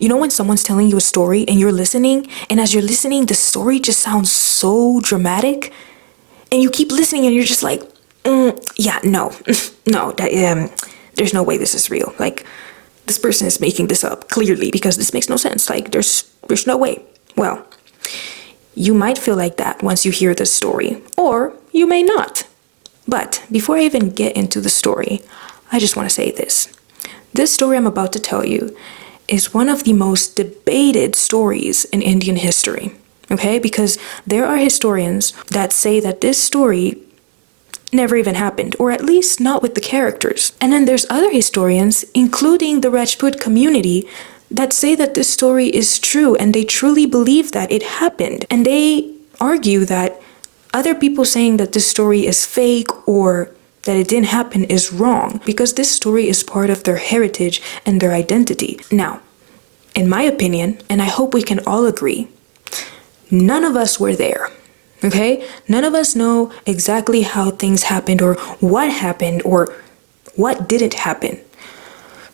You know when someone's telling you a story and you're listening, and as you're listening, the story just sounds so dramatic, and you keep listening and you're just like, yeah, no, no, there's no way this is real. Like, this person is making this up clearly because this makes no sense. Like, there's no way. Well, you might feel like that once you hear the story, or you may not. But before I even get into the story, I just want to say this. This story I'm about to tell you is one of the most debated stories in Indian history, okay? Because there are historians that say that this story never even happened, or at least not with the characters. And then there's other historians, including the Rajput community, that say that this story is true and they truly believe that it happened. And they argue that other people saying that this story is fake or that it didn't happen is wrong, because this story is part of their heritage and their identity. Now, in my opinion, and I hope we can all agree, none of us were there. Okay? None of us know exactly how things happened or what didn't happen.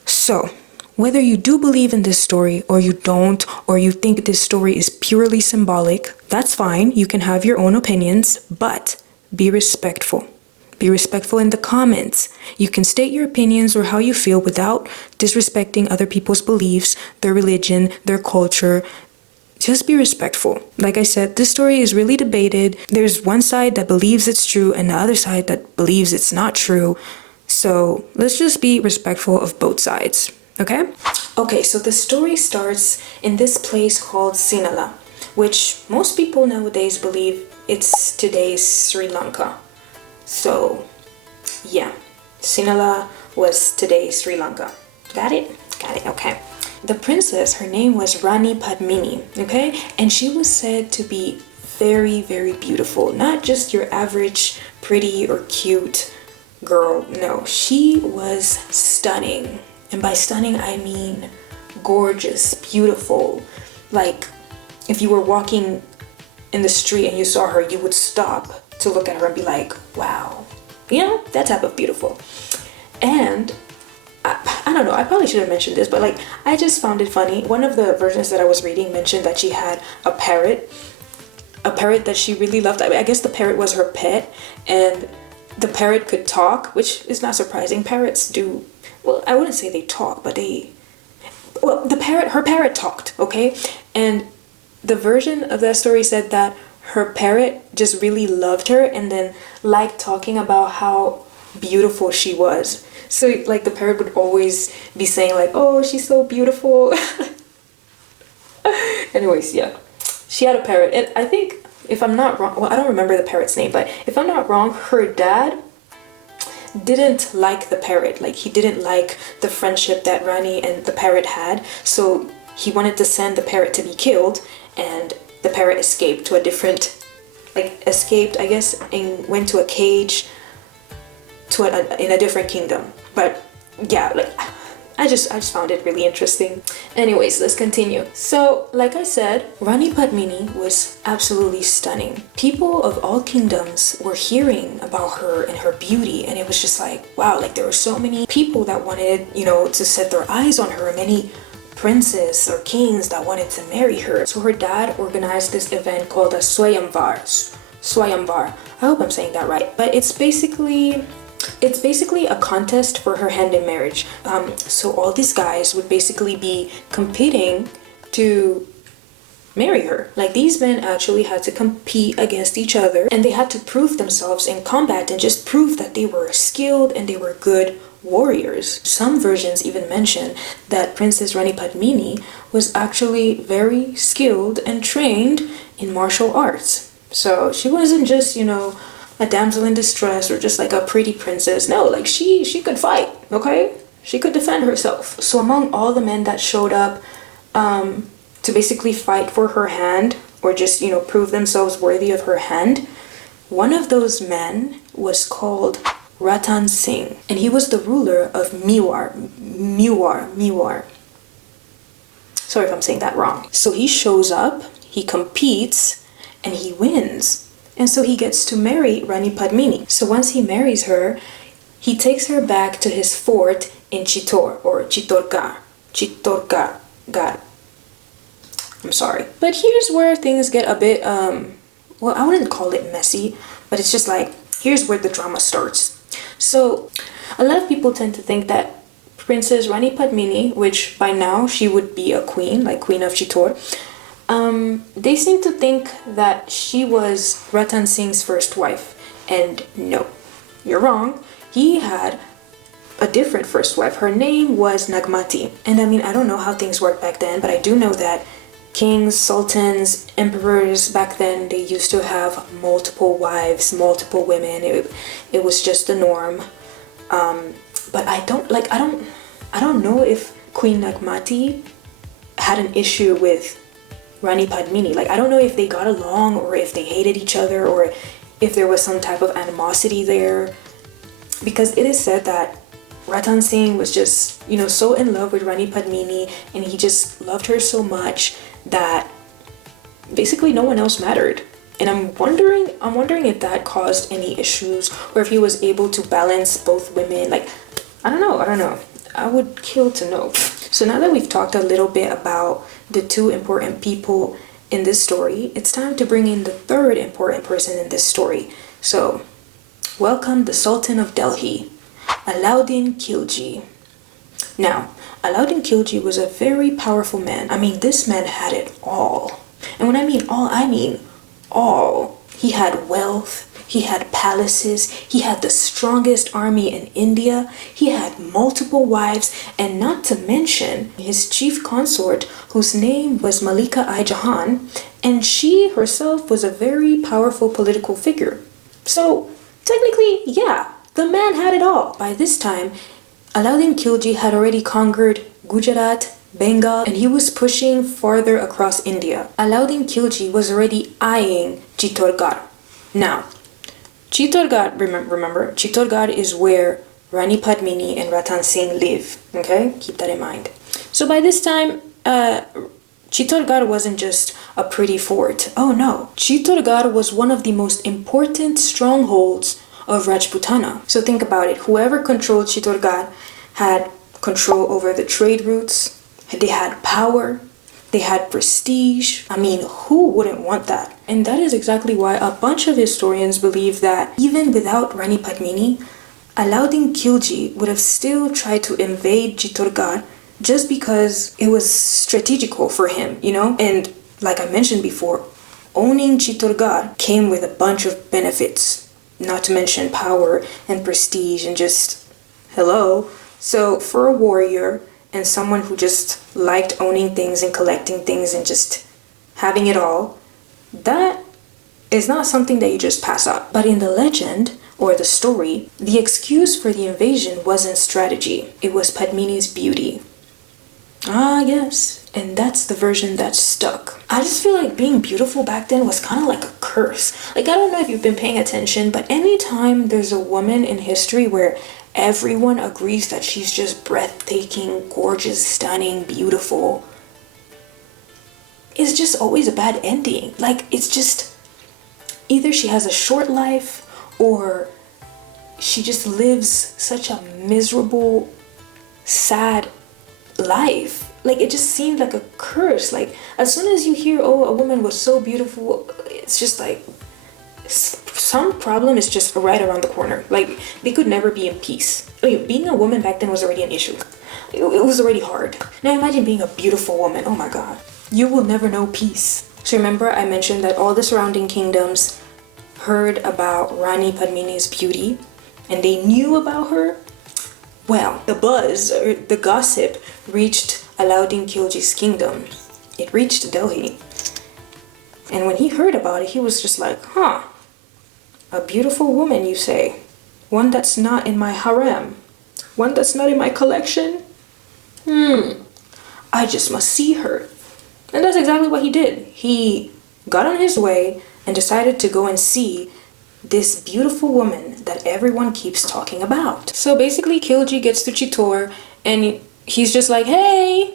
So, whether you do believe in this story or you don't, or you think this story is purely symbolic, that's fine. You can have your own opinions, but be respectful. Be respectful in the comments. You can state your opinions or how you feel without disrespecting other people's beliefs, their religion, their culture. Just be respectful. Like I said, this story is really debated. There's one side that believes it's true and the other side that believes it's not true. So let's just be respectful of both sides, okay? Okay, so the story starts in this place called Sinhala, which most people nowadays believe it's today's Sri Lanka. So, yeah, Sinhala was today's Sri Lanka. Got it? Got it, okay. The princess, her name was Rani Padmini, okay? And she was said to be very, very beautiful. Not just your average pretty or cute girl. No, she was stunning. And by stunning, I mean gorgeous, beautiful. Like, if you were walking in the street and you saw her, you would stop to look at her and be like, wow. You know, that type of beautiful. And I don't know, I probably should have mentioned this, but like, I just found it funny. One of the versions that I was reading mentioned that she had a parrot that she really loved. I guess the parrot was her pet, and the parrot could talk, which is not surprising. Parrots do, well, I wouldn't say they talk, but her parrot talked, okay? And the version of that story said that her parrot just really loved her and then liked talking about how beautiful she was. So like the parrot would always be saying like, oh, she's so beautiful. Anyways, yeah, she had a parrot, and I think, if I'm not wrong, well, I don't remember the parrot's name, but if I'm not wrong, her dad didn't like the parrot. Like, he didn't like the friendship that Rani and the parrot had, so he wanted to send the parrot to be killed, and the parrot escaped to a different, I guess, and went to a cage in a different kingdom. But yeah, like, I just found it really interesting. Anyways, let's continue. So, like I said, Rani Padmini was absolutely stunning. People of all kingdoms were hearing about her and her beauty, and it was just like, wow, like there were so many people that wanted, to set their eyes on her, many princes or kings that wanted to marry her. So her dad organized this event called a Swayamvar. I hope I'm saying that right. But it's basically a contest for her hand in marriage. So all these guys would basically be competing to marry her. Like, these men actually had to compete against each other, and they had to prove themselves in combat and just prove that they were skilled and they were good warriors. Some versions even mention that Princess Rani Padmini was actually very skilled and trained in martial arts. So she wasn't just, a damsel in distress or just like a pretty princess. No, like she could fight, okay? She could defend herself. So among all the men that showed up to basically fight for her hand, or just, prove themselves worthy of her hand, one of those men was called Ratan Singh, and he was the ruler of Mewar. Sorry if I'm saying that wrong. So he shows up, he competes, and he wins. And so he gets to marry Rani Padmini. So once he marries her, he takes her back to his fort in Chittorgarh. I'm sorry. But here's where things get a bit, well, I wouldn't call it messy, but it's just like, here's where the drama starts. So, a lot of people tend to think that Princess Rani Padmini, which by now she would be a queen, like Queen of Chittor, they seem to think that she was Ratan Singh's first wife. And no, you're wrong. He had a different first wife. Her name was Nagmati. And I mean, I don't know how things worked back then, but I do know that kings, sultans, emperors back then, they used to have multiple wives, multiple women. It was just the norm. But I don't know if Queen Nagmati had an issue with Rani Padmini. Like, I don't know if they got along or if they hated each other or if there was some type of animosity there. Because it is said that Ratan Singh was just, so in love with Rani Padmini, and he just loved her so much that basically no one else mattered. And I'm wondering if that caused any issues, or if he was able to balance both women. Like, I don't know. I would kill to know. So now that we've talked a little bit about the two important people in this story, it's time to bring in the third important person in this story. So, welcome the Sultan of Delhi, Alauddin Khilji. Now, Alauddin Khilji was a very powerful man. I mean, this man had it all. And when I mean all, I mean all. He had wealth, he had palaces, he had the strongest army in India, he had multiple wives, and not to mention his chief consort, whose name was Malika-i-Jahan, and she herself was a very powerful political figure. So, technically, yeah, the man had it all. By this time, Alauddin Khilji had already conquered Gujarat, Bengal, and he was pushing farther across India. Alauddin Khilji was already eyeing Chittorgarh. Now, Chittorgarh, remember, Chittorgarh is where Rani Padmini and Ratan Singh live, okay? Keep that in mind. So by this time, Chittorgarh wasn't just a pretty fort. Oh no, Chittorgarh was one of the most important strongholds of Rajputana. So think about it. Whoever controlled Chittorgarh had control over the trade routes. They had power. They had prestige. I mean, who wouldn't want that? And that is exactly why a bunch of historians believe that even without Rani Padmini, Alauddin Khilji would have still tried to invade Chittorgarh just because it was strategical for him, And like I mentioned before, owning Chittorgarh came with a bunch of benefits, not to mention power and prestige and just hello. So for a warrior and someone who just liked owning things and collecting things and just having it all, that is not something that you just pass up. But in the legend or the story, the excuse for the invasion wasn't strategy. It was Padmini's beauty. Ah, yes. And that's the version that stuck. I just feel like being beautiful back then was kind of like a curse. Like, I don't know if you've been paying attention, but anytime there's a woman in history where everyone agrees that she's just breathtaking, gorgeous, stunning, beautiful, it's just always a bad ending. Like, it's just either she has a short life or she just lives such a miserable, sad life. Like, it just seemed like a curse. Like, as soon as you hear, oh, a woman was so beautiful, it's just like some problem is just right around the corner. Like, they could never be in peace. I mean, being a woman back then was already an issue. It was already hard. Now imagine being a beautiful woman. Oh my god. You will never know peace. So remember I mentioned that all the surrounding kingdoms heard about Rani Padmini's beauty and they knew about her? Well, the buzz, or the gossip, reached Alauddin Khilji's kingdom. It reached Delhi. And when he heard about it, he was just like, huh, a beautiful woman, you say? One that's not in my harem? One that's not in my collection? I just must see her. And that's exactly what he did. He got on his way and decided to go and see this beautiful woman that everyone keeps talking about. So basically, Khilji gets to Chittor and he's just like, hey,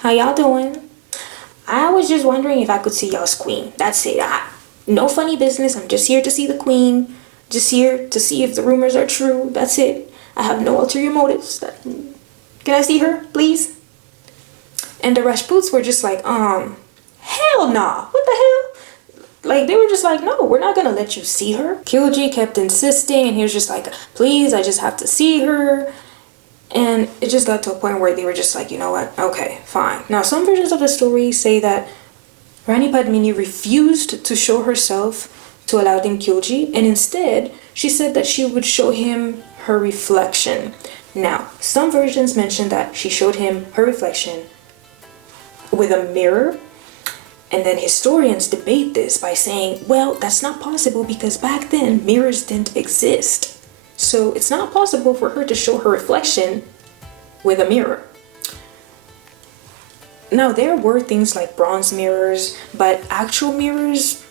how y'all doing? I was just wondering if I could see y'all's queen. That's it. No funny business. I'm just here to see the queen. Just here to see if the rumors are true. That's it. I have no ulterior motives. Can I see her, please? And the Rajputs were just like, hell nah, what the hell? Like, they were just like, no, we're not gonna let you see her. Khilji kept insisting, and he was just like, please, I just have to see her. And it just got to a point where they were just like, you know what, okay, fine. Now, some versions of the story say that Rani Padmini refused to show herself to Alauddin Khilji, and instead, she said that she would show him her reflection. Now, some versions mention that she showed him her reflection with a mirror, and then historians debate this by saying, well, that's not possible because back then mirrors didn't exist. So it's not possible for her to show her reflection with a mirror. Now, there were things like bronze mirrors, but actual mirrors,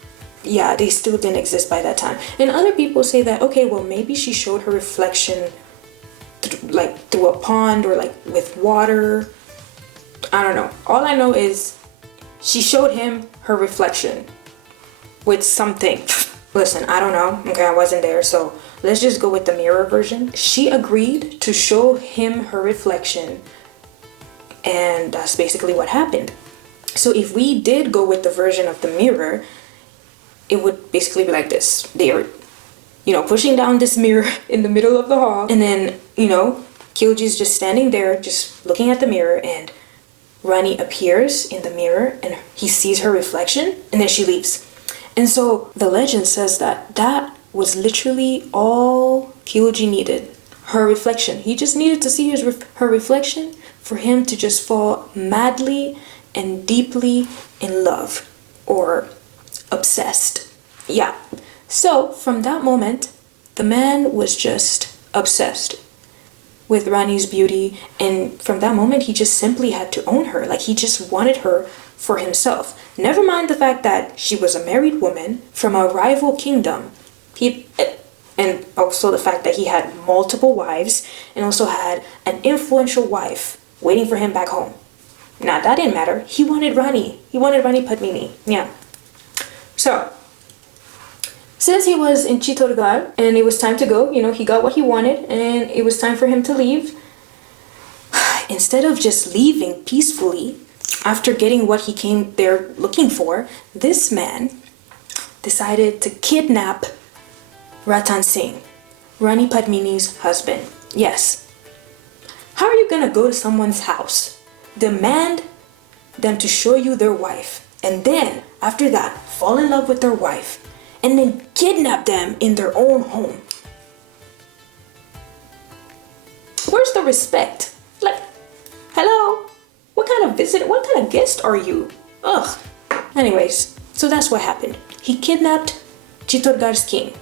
yeah, they still didn't exist by that time. And other people say that, okay, well, maybe she showed her reflection through a pond or like with water. I don't know. All I know is she showed him her reflection with something. Listen, I don't know. Okay, I wasn't there, so let's just go with the mirror version. She agreed to show him her reflection, and that's basically what happened. So if we did go with the version of the mirror, it would basically be like this. They are, pushing down this mirror in the middle of the hall, and then, Khilji's just standing there, just looking at the mirror, and Rani appears in the mirror, and he sees her reflection, and then she leaves. And so the legend says that that was literally all Khilji needed, her reflection. He just needed to see her reflection for him to just fall madly and deeply in love, or obsessed. Yeah. So from that moment, the man was just obsessed with Rani's beauty, and from that moment he just simply had to own her. Like, he just wanted her for himself. Never mind the fact that she was a married woman from a rival kingdom. And also the fact that he had multiple wives and also had an influential wife waiting for him back home. Now, that didn't matter. He wanted Rani. He wanted Rani Padmini. Yeah. So, since he was in Chittorgarh and it was time to go, he got what he wanted and it was time for him to leave. Instead of just leaving peacefully after getting what he came there looking for, this man decided to kidnap Ratan Singh, Rani Padmini's husband. Yes. How are you gonna go to someone's house, demand them to show you their wife, and then after that fall in love with their wife, and then kidnap them in their own home? Where's the respect? Like, hello? What kind of guest are you? Ugh. Anyways, so that's what happened. He kidnapped Chittorgarh's king.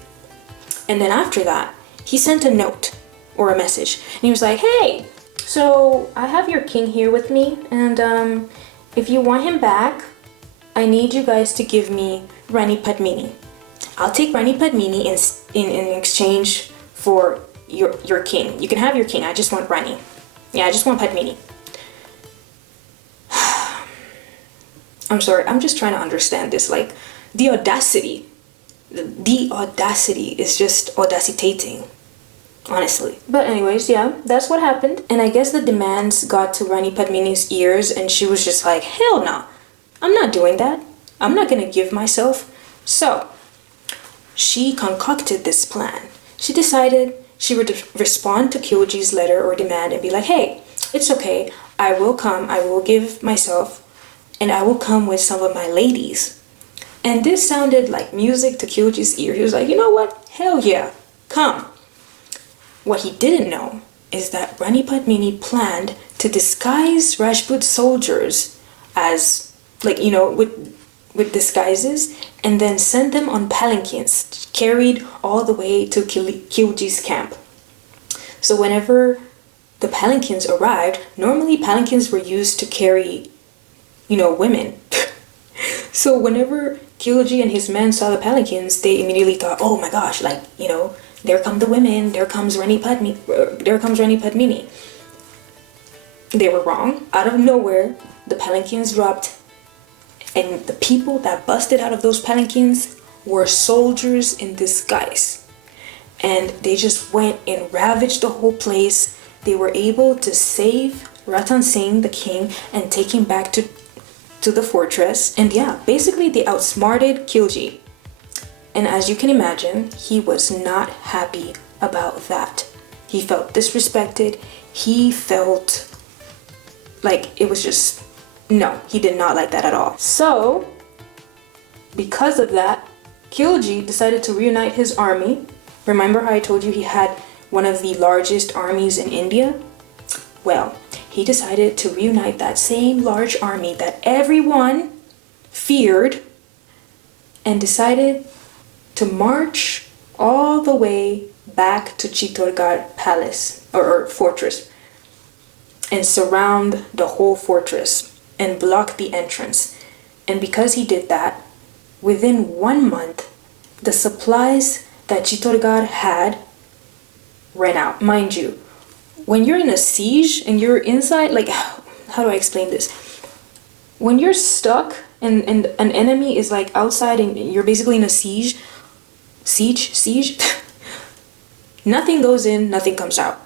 And then after that, he sent a note or a message. And he was like, hey, so I have your king here with me. And if you want him back, I need you guys to give me Rani Padmini. I'll take Rani Padmini in exchange for your king. You can have your king. I just want Rani. Yeah, I just want Padmini. I'm sorry. I'm just trying to understand this. Like, the audacity. The audacity is just audacitating, honestly. But anyways, yeah, that's what happened. And I guess the demands got to Rani Padmini's ears, and she was just like, hell no, I'm not doing that. I'm not gonna give myself. So she concocted this plan. She decided she would respond to Khilji's letter or demand and be like, hey, it's okay, I will come, I will give myself, and I will come with some of my ladies. And this sounded like music to Khilji's ear. He was like, you know what? Hell yeah, come. What he didn't know is that Rani Padmini planned to disguise Rajput soldiers as, with disguises, and then send them on palanquins, carried all the way to Khilji's camp. So whenever the palanquins arrived, normally palanquins were used to carry, women. So whenever Khilji and his men saw the palanquins, they immediately thought, oh my gosh, there come the women, there comes Rani Padmini. They were wrong. Out of nowhere, the palanquins dropped, and the people that busted out of those palanquins were soldiers in disguise. And they just went and ravaged the whole place. They were able to save Ratan Singh, the king, and take him back to the fortress. And yeah, basically they outsmarted Khilji. And as you can imagine, he was not happy about that. He felt disrespected. He felt like it was just, no, he did not like that at all. So, because of that, Khilji decided to reunite his army. Remember how I told you he had one of the largest armies in India? Well, he decided to reunite that same large army that everyone feared and decided to march all the way back to Chittorgarh palace or fortress and surround the whole fortress and block the entrance. And because he did that, within 1 month, the supplies that Chittorgarh had ran out. Mind you, when you're in a siege and you're inside, like, how do I explain this? When you're stuck and an enemy is like outside and you're basically in a siege, nothing goes in, nothing comes out.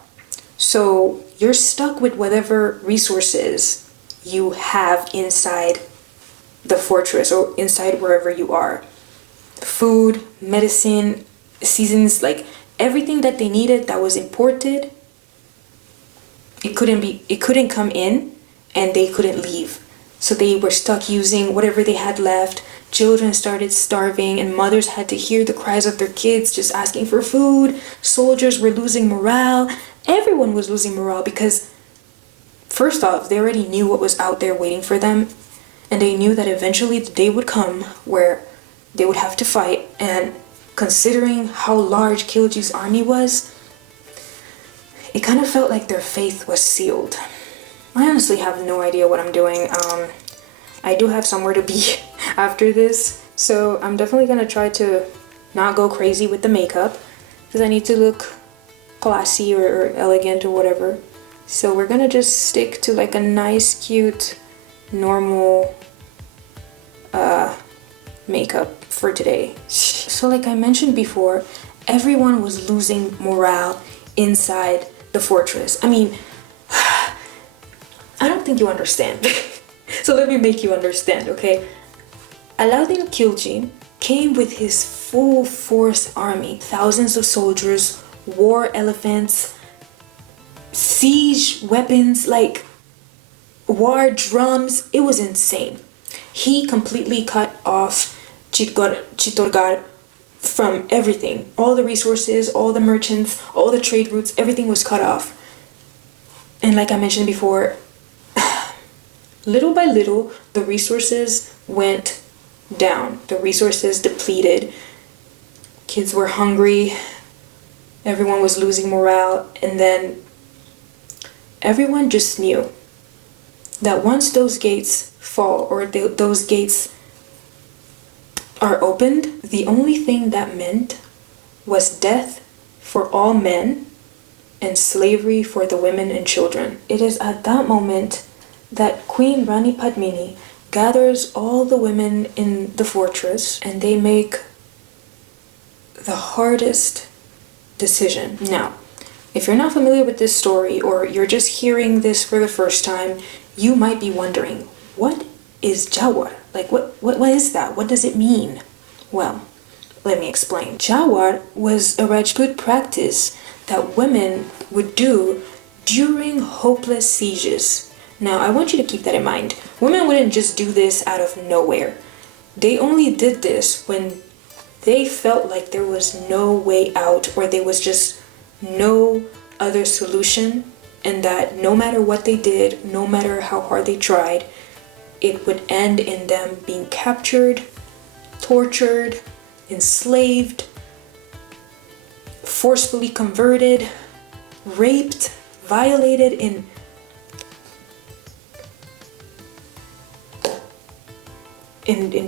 So you're stuck with whatever resources you have inside the fortress or inside wherever you are. Food, medicine, seasons, like everything that they needed that was imported, it couldn't come in and they couldn't leave. So they were stuck using whatever they had left. Children started starving and mothers had to hear the cries of their kids just asking for food. Soldiers were losing morale. Everyone was losing morale because, first off, they already knew what was out there waiting for them. And they knew that eventually the day would come where they would have to fight. And considering how large Khilji's army was, it kind of felt like their fate was sealed. I honestly have no idea what I'm doing. I do have somewhere to be after this, so I'm definitely gonna try to not go crazy with the makeup because I need to look classy or elegant or whatever. So we're gonna just stick to like a nice, cute, normal makeup for today. So like I mentioned before, everyone was losing morale inside the fortress. I mean, I don't think you understand. So let me make you understand, okay? Alauddin Khilji came with his full force army, thousands of soldiers, war elephants, siege weapons, like war drums. It was insane. He completely cut off Chittorgarh from everything. All the resources, all the merchants, all the trade routes, everything was cut off. And like I mentioned before, little by little, the resources went down. The resources depleted. Kids were hungry. Everyone was losing morale. And then everyone just knew that once those gates fall or those gates are opened, the only thing that meant was death for all men and slavery for the women and children. It is at that moment that Queen Rani Padmini gathers all the women in the fortress and they make the hardest decision. Now, if you're not familiar with this story or you're just hearing this for the first time, you might be wondering, what is Jauhar? Like, what is that? What does it mean? Well, let me explain. Jauhar was a Rajput practice that women would do during hopeless sieges. Now, I want you to keep that in mind. Women wouldn't just do this out of nowhere. They only did this when they felt like there was no way out or there was just no other solution, and that no matter what they did, no matter how hard they tried, it would end in them being captured, tortured, enslaved, forcefully converted, raped, violated in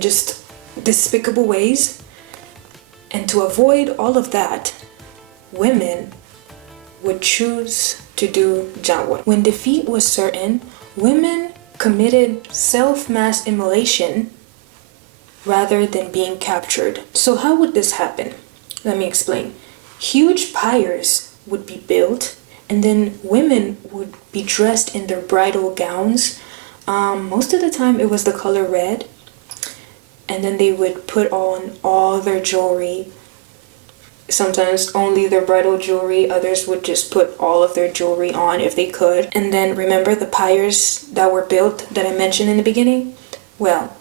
just despicable ways. And to avoid all of that, women would choose to do Jauhar. When defeat was certain, women committed self-mass immolation rather than being captured. So how would this happen? Let me explain. Huge pyres would be built And then women would be dressed in their bridal gowns. Most of the time it was the color red. And then they would put on all their jewelry. Sometimes only their bridal jewelry. Others would just put all of their jewelry on if they could. And then remember the pyres that were built that I mentioned in the beginning? Well,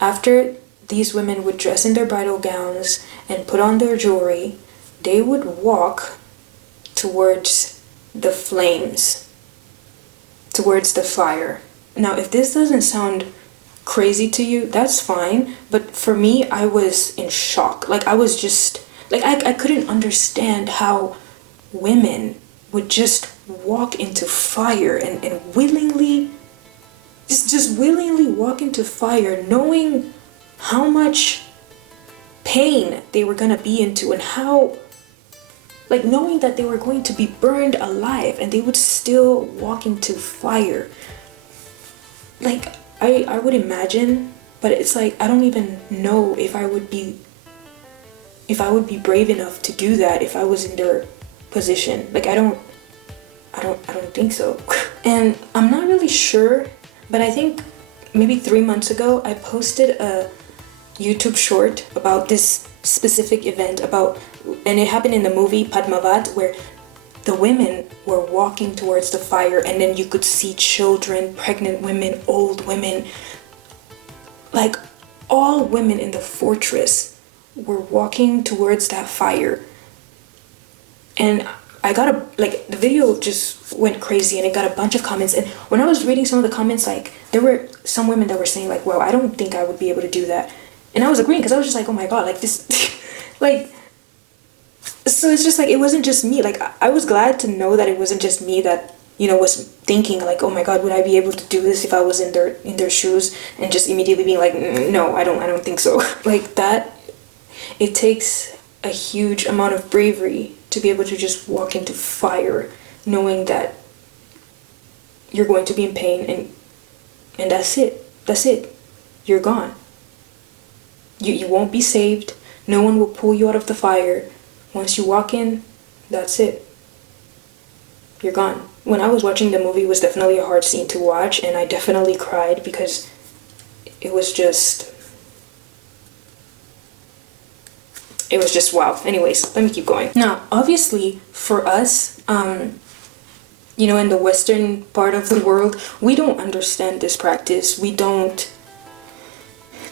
after these women would dress in their bridal gowns and put on their jewelry, they would walk towards the flames, towards the fire. Now, if this doesn't sound crazy to you, that's fine. But for me, I was in shock. Like, I was just, like, I couldn't understand how women would just walk into fire and willingly, just willingly walk into fire, knowing how much pain they were gonna be into and how, like, knowing that they were going to be burned alive and they would still walk into fire. Like, I would imagine, but it's like, I don't even know if I would be brave enough to do that if I was in their position. Like, I don't think so. And I'm not really sure, but I think maybe 3 months ago, I posted a YouTube short about this specific event and it happened in the movie Padmavat, where the women were walking towards the fire and then you could see children, pregnant women, old women, like all women in the fortress were walking towards that fire. And the video just went crazy and it got a bunch of comments. And when I was reading some of the comments, like, there were some women that were saying like, well, I don't think I would be able to do that. And I was agreeing, because I was just like, oh my god, like this, like, so it's just like, it wasn't just me. Like, I was glad to know that it wasn't just me that, you know, was thinking like, oh my god, would I be able to do this if I was in their shoes, and just immediately being like, no, I don't think so. Like that, it takes a huge amount of bravery to be able to just walk into fire, knowing that you're going to be in pain, and that's it, you're gone. You won't be saved. No one will pull you out of the fire. Once you walk in, that's it. You're gone. When I was watching the movie, it was definitely a hard scene to watch, and I definitely cried because it was just wow. Anyways, let me keep going. Now, obviously, for us, you know, in the Western part of the world, we don't understand this practice.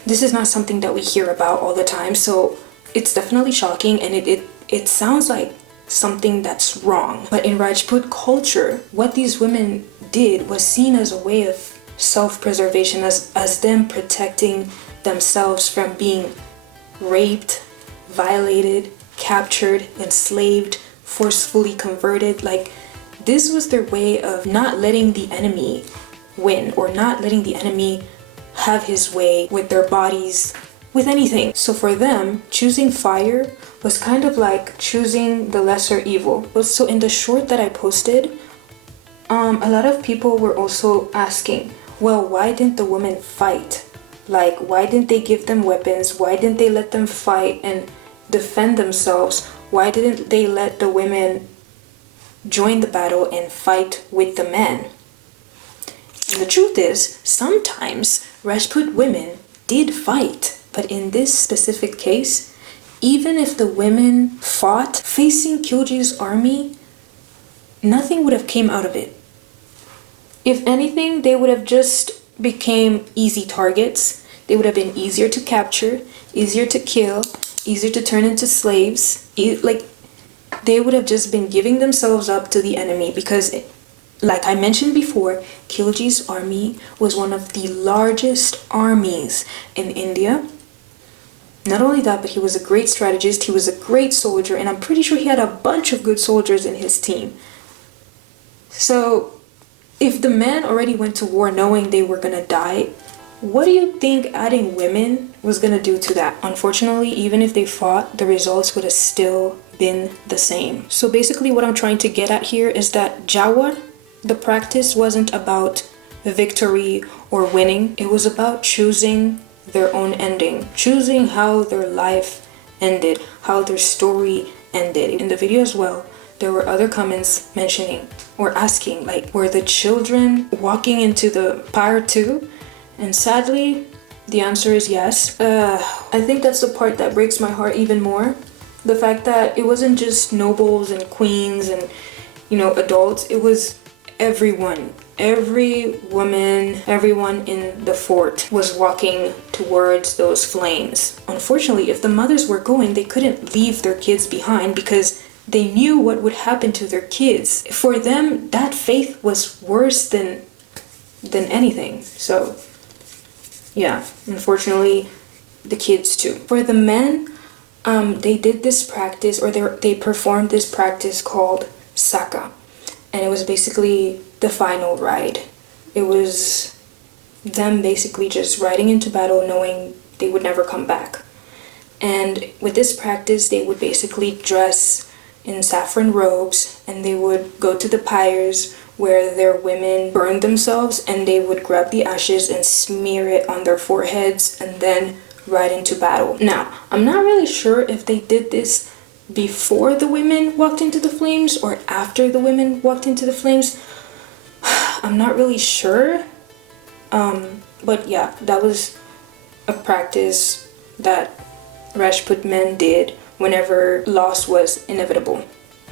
This is not something that we hear about all the time, so it's definitely shocking, and it sounds like something that's wrong. But in Rajput culture, what these women did was seen as a way of self-preservation, as them protecting themselves from being raped, violated, captured, enslaved, forcefully converted. Like, this was their way of not letting the enemy win, or not letting the enemy have his way with their bodies, with anything. So for them, choosing fire was kind of like choosing the lesser evil. So in the short that I posted, a lot of people were also asking, well, why didn't the women fight? Like, why didn't they give them weapons? Why didn't they let them fight and defend themselves? Why didn't they let the women join the battle and fight with the men? And the truth is, sometimes Rajput women did fight, but in this specific case, even if the women fought facing Khilji's army, nothing would have came out of it. If anything, they would have just became easy targets. They would have been easier to capture, easier to kill, easier to turn into slaves. Like, they would have just been giving themselves up to the enemy, because like I mentioned before, Khilji's army was one of the largest armies in India. Not only that, but he was a great strategist, he was a great soldier, and I'm pretty sure he had a bunch of good soldiers in his team. So, if the men already went to war knowing they were gonna die, what do you think adding women was gonna do to that? Unfortunately, even if they fought, the results would have still been the same. So basically what I'm trying to get at here is that Jauhar, the practice, wasn't about victory or winning. It was about choosing their own ending, choosing how their life ended, how their story ended. In the video as well, there were other comments mentioning or asking, like, were the children walking into the pyre too? And sadly, the answer is yes. I think that's the part that breaks my heart even more. The fact that it wasn't just nobles and queens and, adults. It was everyone. Every woman, everyone in the fort was walking towards those flames. Unfortunately, if the mothers were going, they couldn't leave their kids behind because they knew what would happen to their kids. For them, that faith was worse than anything. So, yeah, unfortunately, the kids too. For the men, they did this practice, or they performed this practice called Saka. And it was basically the final ride. It was them basically just riding into battle knowing they would never come back. And with this practice, they would basically dress in saffron robes and they would go to the pyres where their women burned themselves, and they would grab the ashes and smear it on their foreheads and then ride into battle. Now, I'm not really sure if they did this before the women walked into the flames or after the women walked into the flames. I'm not really sure. But yeah, that was a practice that Rajput men did whenever loss was inevitable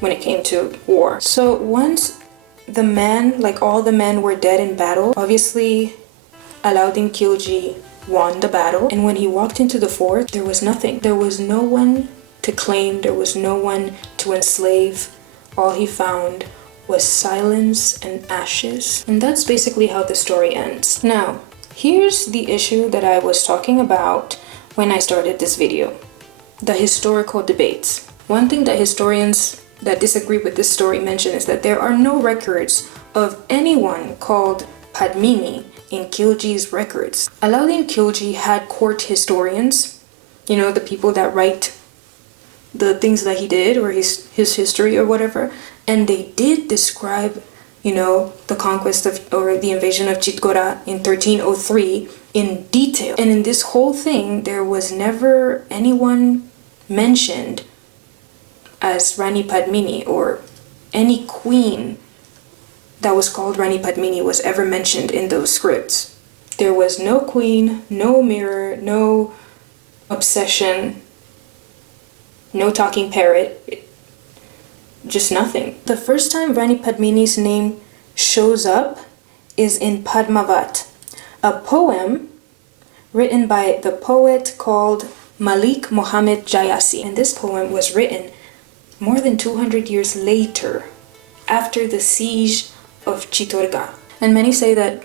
when it came to war. So once the men, like all the men, were dead in battle, obviously Alauddin Khilji won the battle, and when he walked into the fort, there was nothing. There was no one to claim, there was no one to enslave. All he found was silence and ashes. And that's basically how the story ends. Now, here's the issue that I was talking about when I started this video. The historical debates. One thing that historians that disagree with this story mention is that there are no records of anyone called Padmini in Khilji's records. Alauddin Khilji had court historians, the people that write the things that he did or his history or whatever, and they did describe, the conquest of or the invasion of Chittorgarh in 1303 in detail. And in this whole thing, there was never anyone mentioned as Rani Padmini, or any queen that was called Rani Padmini was ever mentioned in those scripts. There was no queen, no mirror, no obsession, no talking parrot, just nothing. The first time Rani Padmini's name shows up is in Padmavat, a poem written by the poet called Malik Muhammad Jayasi. And this poem was written more than 200 years later, after the siege of Chittorgarh. And many say that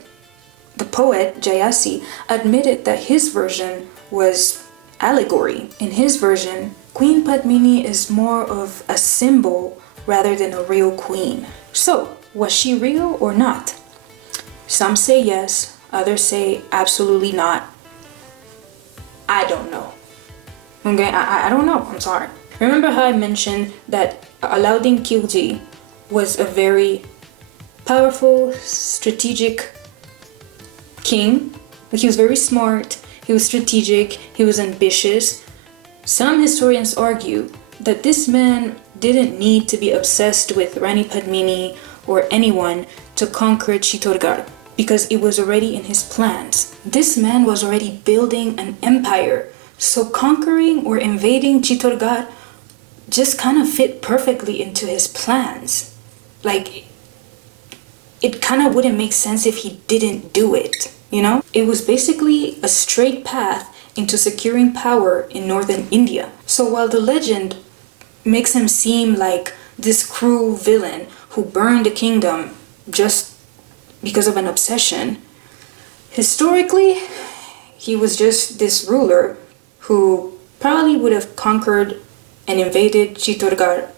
the poet Jayasi admitted that his version was allegory. In his version, Queen Padmini is more of a symbol rather than a real queen. So, was she real or not? Some say yes, others say absolutely not. I don't know. Okay, I don't know, I'm sorry. Remember how I mentioned that Alauddin Khilji was a very powerful, strategic king? Like, he was very smart, he was strategic, he was ambitious. Some historians argue that this man didn't need to be obsessed with Rani Padmini or anyone to conquer Chittorgarh, because it was already in his plans. This man was already building an empire, so conquering or invading Chittorgarh just kind of fit perfectly into his plans. Like, it kind of wouldn't make sense if he didn't do it, It was basically a straight path into securing power in northern India. So while the legend makes him seem like this cruel villain who burned the kingdom just because of an obsession, historically, he was just this ruler who probably would have conquered and invaded Chittorgarh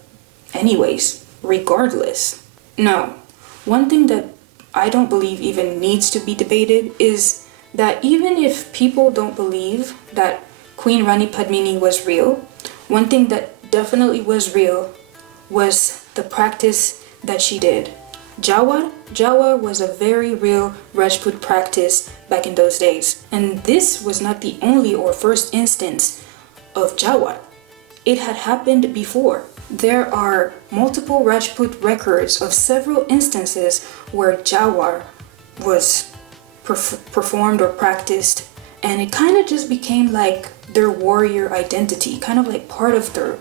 anyways, regardless. Now, one thing that I don't believe even needs to be debated is that even if people don't believe that Queen Rani Padmini was real, one thing that definitely was real was the practice that she did. Jauhar was a very real Rajput practice back in those days. And this was not the only or first instance of Jauhar. It had happened before. There are multiple Rajput records of several instances where Jauhar was performed or practiced, and it kind of just became like their warrior identity, kind of like part of their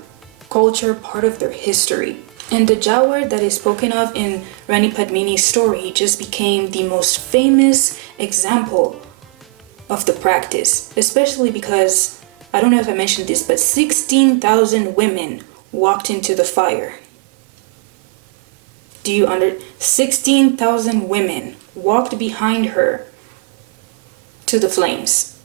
culture, part of their history. And the Jauhar that is spoken of in Rani Padmini's story just became the most famous example of the practice, especially because, I don't know if I mentioned this, but 16,000 women walked into the fire. 16,000 women walked behind her to the flames.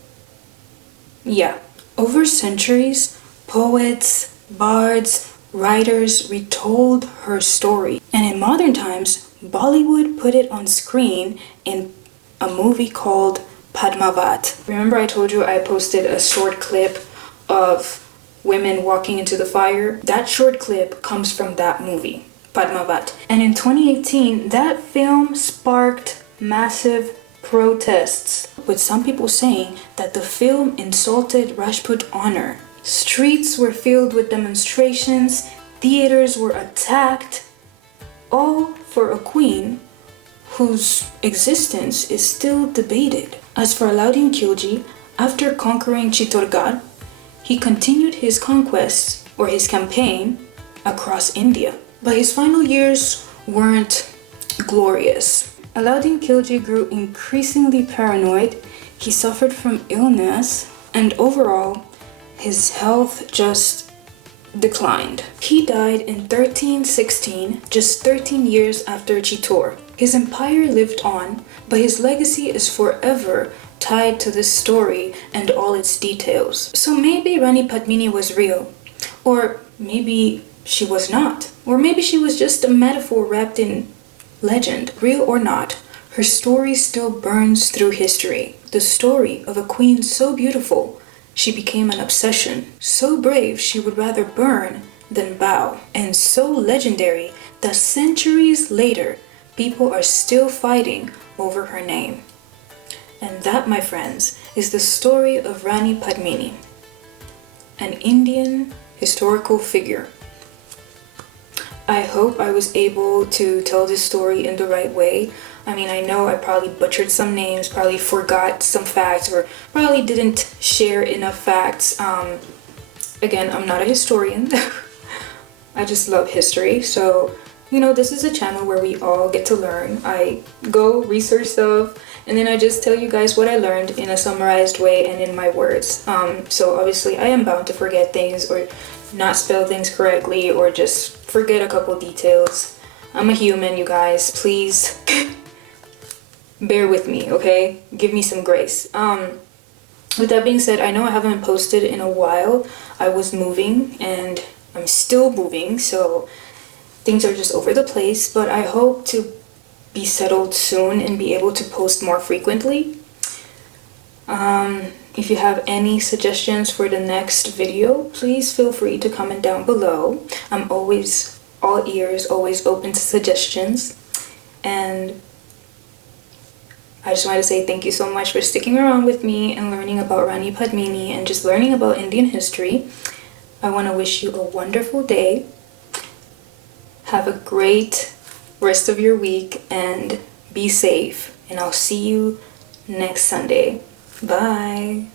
Yeah. Over centuries, poets, bards, writers retold her story. And in modern times, Bollywood put it on screen in a movie called Padmavat. Remember I told you I posted a short clip of women walking into the fire? That short clip comes from that movie, Padmavat. And in 2018, that film sparked massive protests, with some people saying that the film insulted Rajput honor. Streets were filled with demonstrations, theaters were attacked, all for a queen whose existence is still debated. As for Alauddin Khilji, after conquering Chittorgarh, he continued his conquests, or his campaign, across India. But his final years weren't glorious. Alauddin Khilji grew increasingly paranoid, he suffered from illness, and overall, his health just declined. He died in 1316, just 13 years after Chittor. His empire lived on, but his legacy is forever tied to this story and all its details. So maybe Rani Padmini was real, or maybe she was not, or maybe she was just a metaphor wrapped in legend. Real or not, her story still burns through history. The story of a queen so beautiful, she became an obsession. So brave, she would rather burn than bow. And so legendary that centuries later, people are still fighting over her name. And that, my friends, is the story of Rani Padmini, an Indian historical figure. I hope I was able to tell this story in the right way. I mean, I know I probably butchered some names, probably forgot some facts, or probably didn't share enough facts. Again, I'm not a historian. I just love history. So, you know, this is a channel where we all get to learn. I go research stuff, and then I just tell you guys what I learned in a summarized way and in my words. So obviously I am bound to forget things, or not spell things correctly, or just forget a couple details. I'm a human, you guys. Please bear with me, okay? Give me some grace. With that being said, I know I haven't posted in a while. I was moving, and I'm still moving, so things are just over the place, but I hope to be settled soon and be able to post more frequently. If you have any suggestions for the next video, please feel free to comment down below. I'm always all ears, always open to suggestions. And I just wanted to say thank you so much for sticking around with me and learning about Rani Padmini and just learning about Indian history. I want to wish you a wonderful day. Have a great rest of your week and be safe. And I'll see you next Sunday. Bye.